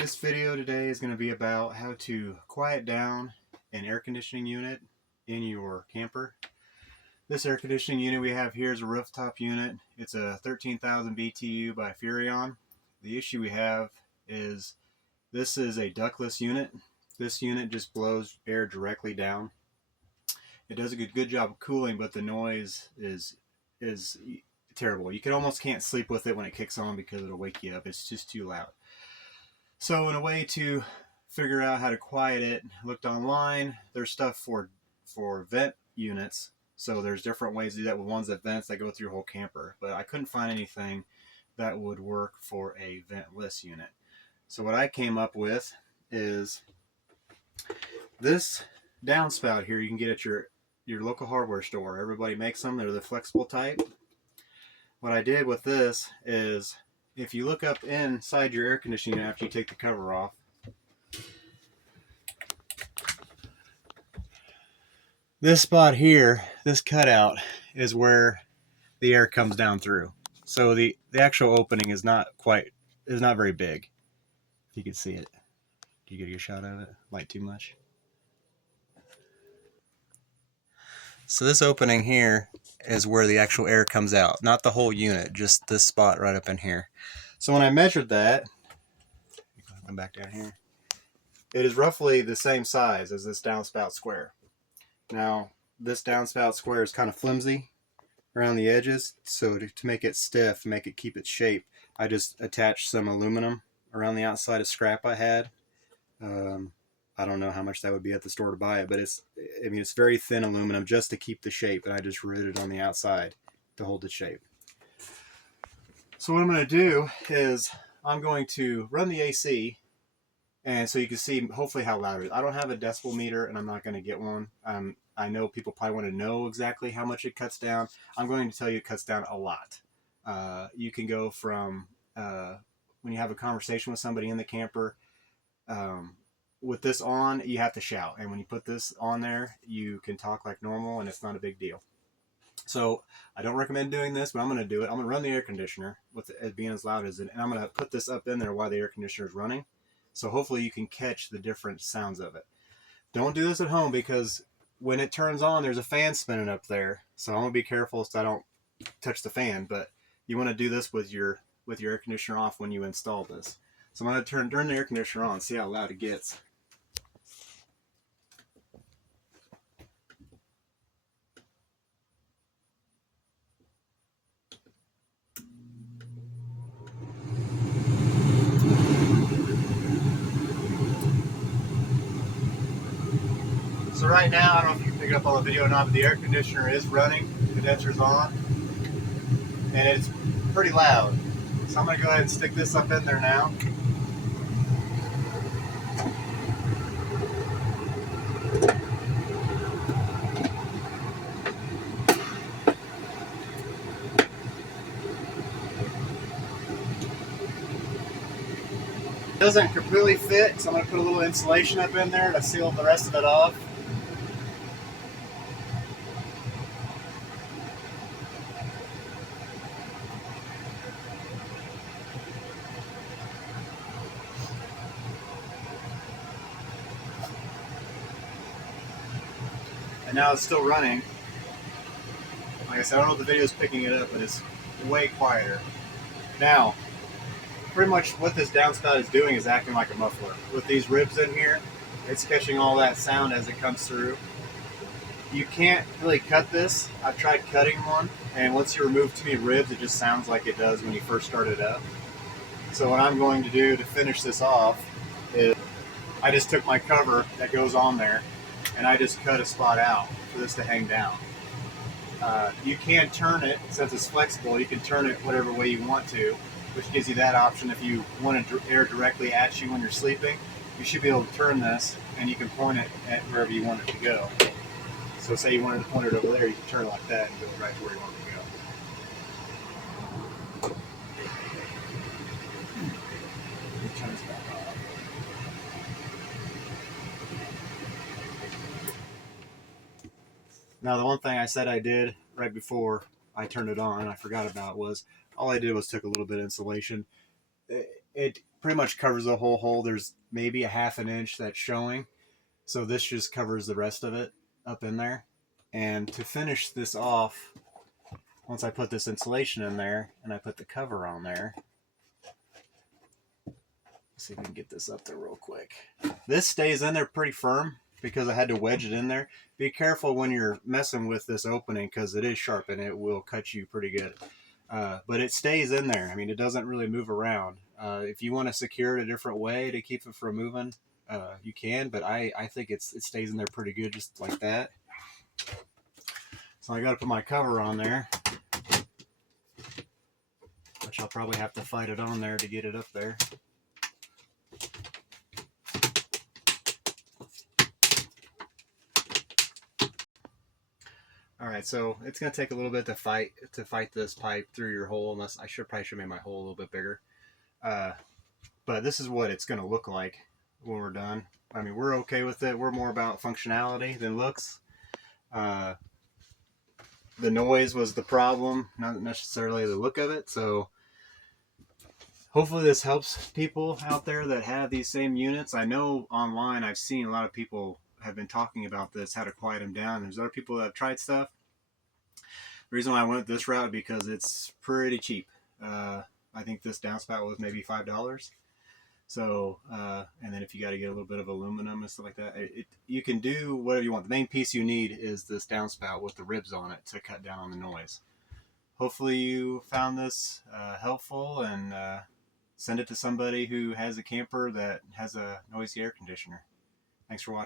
This video today is going to be about how to quiet down an air conditioning unit in your camper. This air conditioning unit we have here is a rooftop unit. It's a 13,000 BTU by Furrion. The issue we have is this is a ductless unit. This unit just blows air directly down. It does a good job of cooling, but the noise is terrible. You almost can't sleep with it when it kicks on because it'll wake you up. It's just too loud. So in a way to figure out how to quiet it, I looked online. There's stuff for vent units. So there's different ways to do that with ones that vents that go through your whole camper. But I couldn't find anything that would work for a ventless unit. So what I came up with is this downspout here you can get at your local hardware store. Everybody makes them. They're the flexible type. What I did with this is, if you look up inside your air conditioning after you take the cover off, this spot here, this cutout, is where the air comes down through. So the actual opening is not very big. If you can see it. Can you get a shot of it? Light too much? So this opening here is where the actual air comes out, not the whole unit, just this spot right up in here. So when I measured that, come back down here, it is roughly the same size as this downspout square. Now, this downspout square is kind of flimsy around the edges, so to make it stiff, keep its shape, I just attached some aluminum around the outside of scrap I had. I don't know how much that would be at the store to buy it, but it's very thin aluminum just to keep the shape, and I just rooted it on the outside to hold the shape. So what I'm going to do is I'm going to run the AC, and so you can see hopefully how loud it is. I don't have a decibel meter, and I'm not going to get one. I know people probably want to know exactly how much it cuts down. I'm going to tell you it cuts down a lot. You can go from when you have a conversation with somebody in the camper, with this on, you have to shout. And when you put this on there, you can talk like normal, and it's not a big deal. So I don't recommend doing this, but I'm going to do it. I'm going to run the air conditioner with it being as loud as it, and I'm going to put this up in there while the air conditioner is running. So hopefully you can catch the different sounds of it. Don't do this at home, because when it turns on, there's a fan spinning up there. So I'm going to be careful so I don't touch the fan, but you want to do this with your air conditioner off when you install this. So I'm going to turn the air conditioner on, see how loud it gets. So right now, I don't know if you can pick it up on the video or not, but the air conditioner is running, the condenser's on, and it's pretty loud. So I'm going to go ahead and stick this up in there now. It doesn't completely fit, so I'm going to put a little insulation up in there to seal the rest of it off. And now it's still running. Like I said, I don't know if the video is picking it up, but it's way quieter. Now, pretty much what this downspout is doing is acting like a muffler. With these ribs in here, it's catching all that sound as it comes through. You can't really cut this. I've tried cutting one, and once you remove too many ribs, it just sounds like it does when you first start it up. So what I'm going to do to finish this off is I just took my cover that goes on there, and I just cut a spot out for this to hang down. You can turn it, since it's flexible, you can turn it whatever way you want to, which gives you that option. If you want air directly at you when you're sleeping, you should be able to turn this, and you can point it at wherever you want it to go. So say you wanted to point it over there, you can turn it like that and go right to where you want it to go. Turn this back off. Now, the one thing I said I did right before I turned it on, I forgot about, was all I did was took a little bit of insulation. pretty much covers the whole hole. There's maybe a ½ an inch that's showing. So this just covers the rest of it up in there. And to finish this off, once I put this insulation in there and I put the cover on there, let's see if we can get this up there real quick. This stays in there pretty firm because I had to wedge it in there. Be careful when you're messing with this opening because it is sharp and it will cut you pretty good. But it stays in there. I mean, it doesn't really move around. If you want to secure it a different way to keep it from moving, you can, but I think it stays in there pretty good just like that. So I got to put my cover on there, which I'll probably have to fight it on there to get it up there. All right, so it's going to take a little bit to fight this pipe through your hole. Unless I probably should make my hole a little bit bigger. But this is what it's going to look like when we're done. I mean, we're okay with it. We're more about functionality than looks. The noise was the problem, not necessarily the look of it. So hopefully this helps people out there that have these same units. I know online I've seen a lot of people have been talking about this, how to quiet them down. There's other people that have tried stuff. The reason why I went this route because it's pretty cheap. I think this downspout was maybe $5. So, and then if you got to get a little bit of aluminum and stuff like that, you can do whatever you want. The main piece you need is this downspout with the ribs on it to cut down on the noise. Hopefully you found this helpful, and send it to somebody who has a camper that has a noisy air conditioner. Thanks for watching.